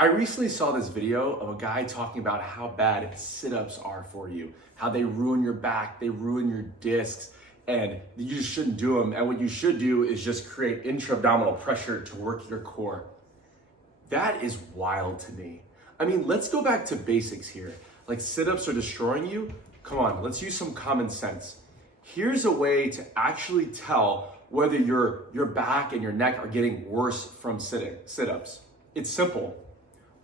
I recently saw this video of a guy talking about how bad sit-ups are for you, how they ruin your back, they ruin your discs, and you just shouldn't do them. And what you should do is just create intra-abdominal pressure to work your core. That is wild to me. I mean, let's go back to basics here. Like sit-ups are destroying you. Come on, let's use some common sense. Here's a way to actually tell whether your back and your neck are getting worse from sit-ups. It's simple.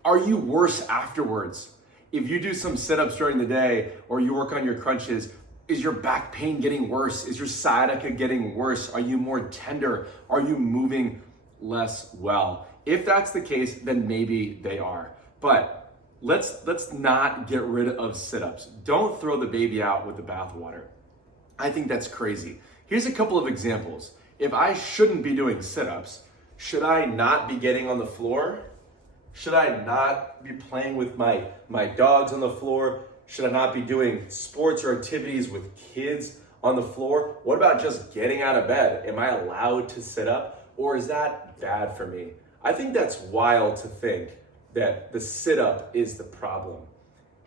Are you worse afterwards? If you do some sit-ups during the day or you work on your crunches, is your back pain getting worse? Is your sciatica getting worse? Are you more tender? Are you moving less well? If that's the case, then maybe they are. But let's not get rid of sit-ups. Don't throw the baby out with the bathwater. I think that's crazy. Here's a couple of examples. If I shouldn't be doing sit-ups, should I not be getting on the floor? Should I not be playing with my dogs on the floor? Should I not be doing sports or activities with kids on the floor? What about just getting out of bed? Am I allowed to sit up, or is that bad for me? I think that's wild to think that the sit-up is the problem.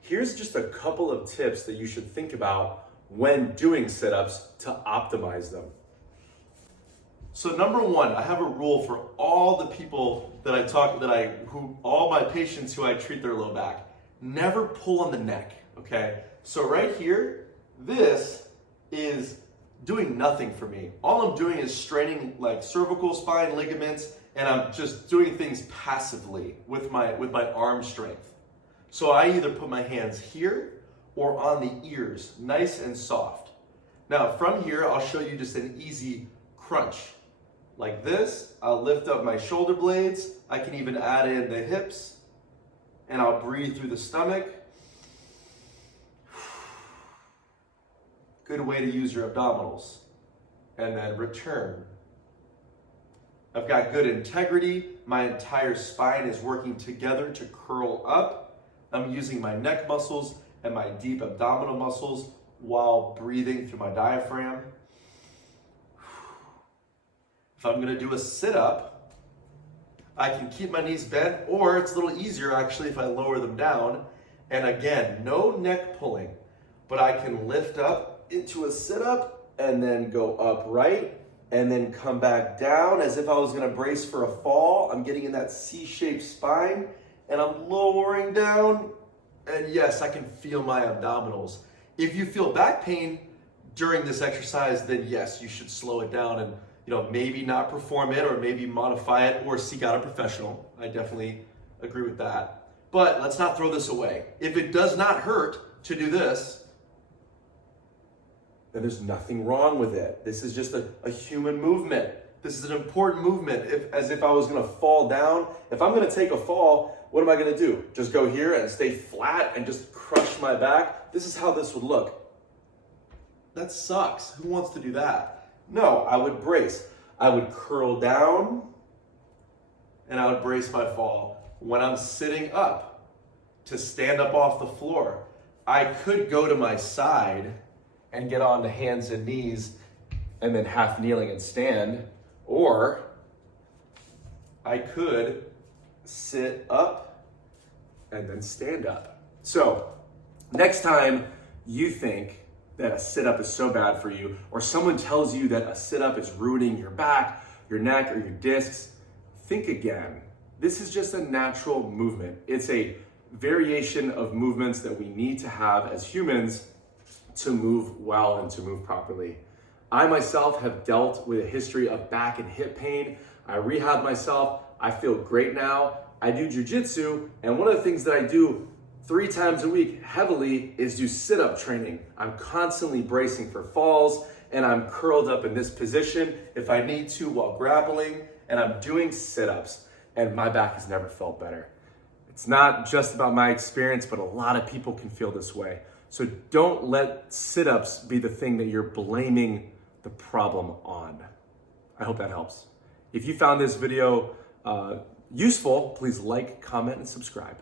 Here's just a couple of tips that you should think about when doing sit-ups to optimize them. So number one, I have a rule for all the people all my patients who I treat their low back. Never pull on the neck, okay? So right here, this is doing nothing for me. All I'm doing is straining like cervical spine ligaments, and I'm just doing things passively with my arm strength. So I either put my hands here or on the ears, nice and soft. Now from here, I'll show you just an easy crunch. Like this, I'll lift up my shoulder blades. I can even add in the hips, and I'll breathe through the stomach. Good way to use your abdominals. And then return. I've got good integrity. My entire spine is working together to curl up. I'm using my neck muscles and my deep abdominal muscles while breathing through my diaphragm. If I'm gonna do a sit-up, I can keep my knees bent, or it's a little easier actually if I lower them down. And again, no neck pulling, but I can lift up into a sit-up and then go upright and then come back down as if I was gonna brace for a fall. I'm getting in that C-shaped spine and I'm lowering down. And yes, I can feel my abdominals. If you feel back pain during this exercise, then yes, you should slow it down and maybe not perform it, or maybe modify it, or seek out a professional. I definitely agree with that. But let's not throw this away. If it does not hurt to do this, then there's nothing wrong with it. This is just a human movement. This is an important movement. As if I was gonna fall down. If I'm gonna take a fall, what am I gonna do? Just go here and stay flat and just crush my back? This is how this would look. That sucks. Who wants to do that? No, I would brace. I would curl down and I would brace my fall. When I'm sitting up to stand up off the floor, I could go to my side and get on the hands and knees and then half kneeling and stand, or I could sit up and then stand up. So next time you think that a sit-up is so bad for you, or someone tells you that a sit-up is ruining your back, your neck, or your discs, think again. This is just a natural movement. It's a variation of movements that we need to have as humans to move well and to move properly. I myself have dealt with a history of back and hip pain. I rehab myself. I feel great now. I do jujitsu, and one of the things that I do 3 times a week heavily is do sit-up training. I'm constantly bracing for falls, and I'm curled up in this position if I need to while grappling, and I'm doing sit-ups, and my back has never felt better. It's not just about my experience, but a lot of people can feel this way. So don't let sit-ups be the thing that you're blaming the problem on. I hope that helps. If you found this video useful, please like, comment, and subscribe.